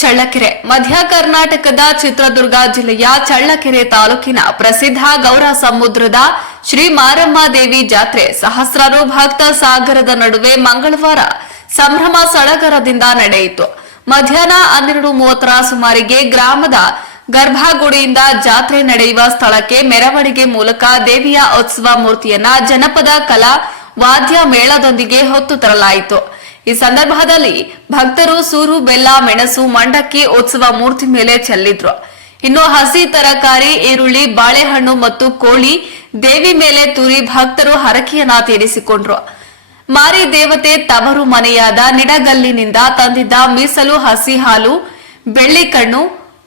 ಚಳ್ಳಕೆರೆ ಮಧ್ಯ ಕರ್ನಾಟಕದ ಚಿತ್ರದುರ್ಗ ಜಿಲ್ಲೆಯ ಚಳ್ಳಕೆರೆ ತಾಲೂಕಿನ ಪ್ರಸಿದ್ಧ ಗೌರ ಸಮುದ್ರದ ಶ್ರೀ ಮಾರಮ್ಮ ದೇವಿ ಜಾತ್ರೆ ಸಹಸ್ರಾರು ಭಕ್ತ ಸಾಗರದ ನಡುವೆ ಮಂಗಳವಾರ ಸಂಭ್ರಮ ಸಡಗರದಿಂದ ನಡೆಯಿತು. ಮಧ್ಯಾಹ್ನ 12:30 ಸುಮಾರಿಗೆ ಗ್ರಾಮದ ಗರ್ಭಗುಡಿಯಿಂದ ಜಾತ್ರೆ ನಡೆಯುವ ಸ್ಥಳಕ್ಕೆ ಮೆರವಣಿಗೆ ಮೂಲಕ ದೇವಿಯ ಉತ್ಸವ ಮೂರ್ತಿಯನ್ನ ಜನಪದ ಕಲಾ ವಾದ್ಯ ಮೇಳದೊಂದಿಗೆ ಹೊತ್ತು ತರಲಾಯಿತು. ಈ ಸಂದರ್ಭದಲ್ಲಿ ಭಕ್ತರು ಸೂರು, ಬೆಲ್ಲ, ಮೆಣಸು, ಮಂಡಕ್ಕಿ ಉತ್ಸವ ಮೂರ್ತಿ ಮೇಲೆ ಚೆಲ್ಲಿದ್ರು. ಇನ್ನು ಹಸಿ ತರಕಾರಿ, ಈರುಳ್ಳಿ, ಬಾಳೆಹಣ್ಣು ಮತ್ತು ಕೋಳಿ ದೇವಿ ಮೇಲೆ ತೂರಿ ಭಕ್ತರು ಹರಕೆಯನ್ನ ತೀರಿಸಿಕೊಂಡ್ರು. ಮಾರಿ ದೇವತೆ ತವರು ಮನೆಯಾದ ನಿಡಗಲ್ಲಿನಿಂದ ತಂದಿದ್ದ ಮೀಸಲು ಹಸಿ ಹಾಲು, ಬೆಳ್ಳಿ ಕಣ್ಣು,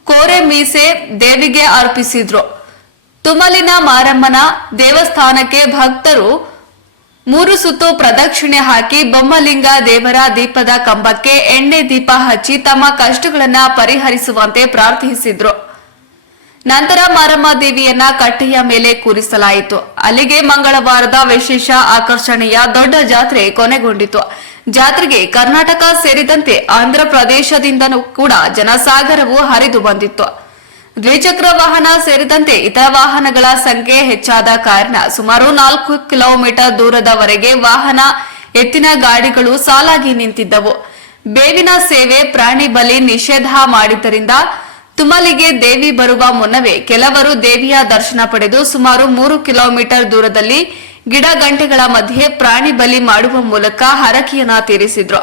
ಕೋರೆ ಮೀಸೆ ದೇವಿಗೆ ಅರ್ಪಿಸಿದ್ರು. ತುಮಲಿನ ಮಾರಮ್ಮನ ದೇವಸ್ಥಾನಕ್ಕೆ ಭಕ್ತರು 3 ಸುತ್ತು ಪ್ರದಕ್ಷಿಣೆ ಹಾಕಿ ಬೊಮ್ಮಲಿಂಗ ದೇವರ ದೀಪದ ಕಂಬಕ್ಕೆ ಎಣ್ಣೆ ದೀಪ ಹಚ್ಚಿ ತಮ್ಮ ಕಷ್ಟಗಳನ್ನ ಪರಿಹರಿಸುವಂತೆ ಪ್ರಾರ್ಥಿಸಿದ್ರು. ನಂತರ ಮಾರಮ್ಮ ದೇವಿಯನ್ನ ಕಟ್ಟೆಯ ಮೇಲೆ ಕೂರಿಸಲಾಯಿತು. ಅಲ್ಲಿಗೆ ಮಂಗಳವಾರದ ವಿಶೇಷ ಆಕರ್ಷಣೆಯ ದೊಡ್ಡ ಜಾತ್ರೆ ಕೊನೆಗೊಂಡಿತು. ಜಾತ್ರೆಗೆ ಕರ್ನಾಟಕ ಸೇರಿದಂತೆ ಆಂಧ್ರ ಪ್ರದೇಶದಿಂದನೂ ಕೂಡ ಜನಸಾಗರವು ಹರಿದು ಬಂದಿತ್ತು. ದ್ವಿಚಕ್ರ ವಾಹನ ಸೇರಿದಂತೆ ಇತರ ವಾಹನಗಳ ಸಂಖ್ಯೆ ಹೆಚ್ಚಾದ ಕಾರಣ ಸುಮಾರು 4 ಕಿಲೋಮೀಟರ್ ದೂರದವರೆಗೆ ವಾಹನ, ಎತ್ತಿನ ಗಾಡಿಗಳು ಸಾಲಾಗಿ ನಿಂತಿದ್ದವು. ಬೇವಿನ ಸೇವೆ, ಪ್ರಾಣಿ ಬಲಿ ನಿಷೇಧ ಮಾಡಿದ್ದರಿಂದ ತುಮಲಿಗೆ ದೇವಿ ಬರುವ ಮುನ್ನವೇ ಕೆಲವರು ದೇವಿಯ ದರ್ಶನ ಪಡೆದು ಸುಮಾರು 3 ಕಿಲೋಮೀಟರ್ ದೂರದಲ್ಲಿ ಗಿಡ ಗಂಟೆಗಳ ಮಧ್ಯೆ ಪ್ರಾಣಿ ಬಲಿ ಮಾಡುವ ಮೂಲಕ ಹರಕೆಯನ್ನ ತೀರಿಸಿದ್ರು.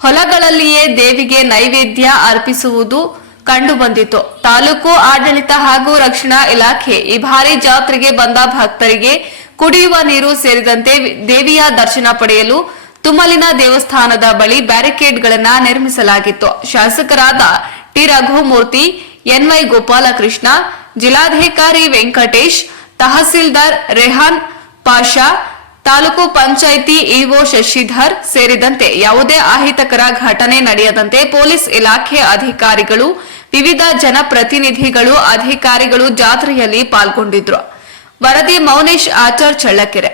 ಹೊಲಗಳಲ್ಲಿಯೇ ದೇವಿಗೆ ನೈವೇದ್ಯ ಅರ್ಪಿಸುವುದು ಕಂಡುಬಂದಿತು. ತಾಲೂಕು ಆಡಳಿತ ಹಾಗೂ ರಕ್ಷಣಾ ಇಲಾಖೆ ಈ ಬಾರಿ ಜಾತ್ರೆಗೆ ಬಂದ ಭಕ್ತರಿಗೆ ಕುಡಿಯುವ ನೀರು ಸೇರಿದಂತೆ ದೇವಿಯ ದರ್ಶನ ಪಡೆಯಲು ತುಮಲಿನ ದೇವಸ್ಥಾನದ ಬಳಿ ಬ್ಯಾರಿಕೇಡ್ಗಳನ್ನು ನಿರ್ಮಿಸಲಾಗಿತ್ತು. ಶಾಸಕರಾದ ಟಿ ರಘುಮೂರ್ತಿ, ಎನ್ವೈ ಗೋಪಾಲಕೃಷ್ಣ, ಜಿಲ್ಲಾಧಿಕಾರಿ ವೆಂಕಟೇಶ್, ತಹಸೀಲ್ದಾರ್ ರೆಹಾನ್ ಪಾಷಾ, ತಾಲೂಕು ಪಂಚಾಯಿತಿ ಇಒ ಶಶಿಧರ್ ಸೇರಿದಂತೆ ಯಾವುದೇ ಅಹಿತಕರ ಘಟನೆ ನಡೆಯದಂತೆ ಪೊಲೀಸ್ ಇಲಾಖೆ ಅಧಿಕಾರಿಗಳು, ವಿವಿಧ ಜನಪ್ರತಿನಿಧಿಗಳು, ಅಧಿಕಾರಿಗಳು ಜಾತ್ರೆಯಲ್ಲಿ ಪಾಲ್ಗೊಂಡಿದ್ರು. ವರದಿ ಮೌನೇಶ್ ಆಚಾರ್, ಚಳ್ಳಕೆರೆ.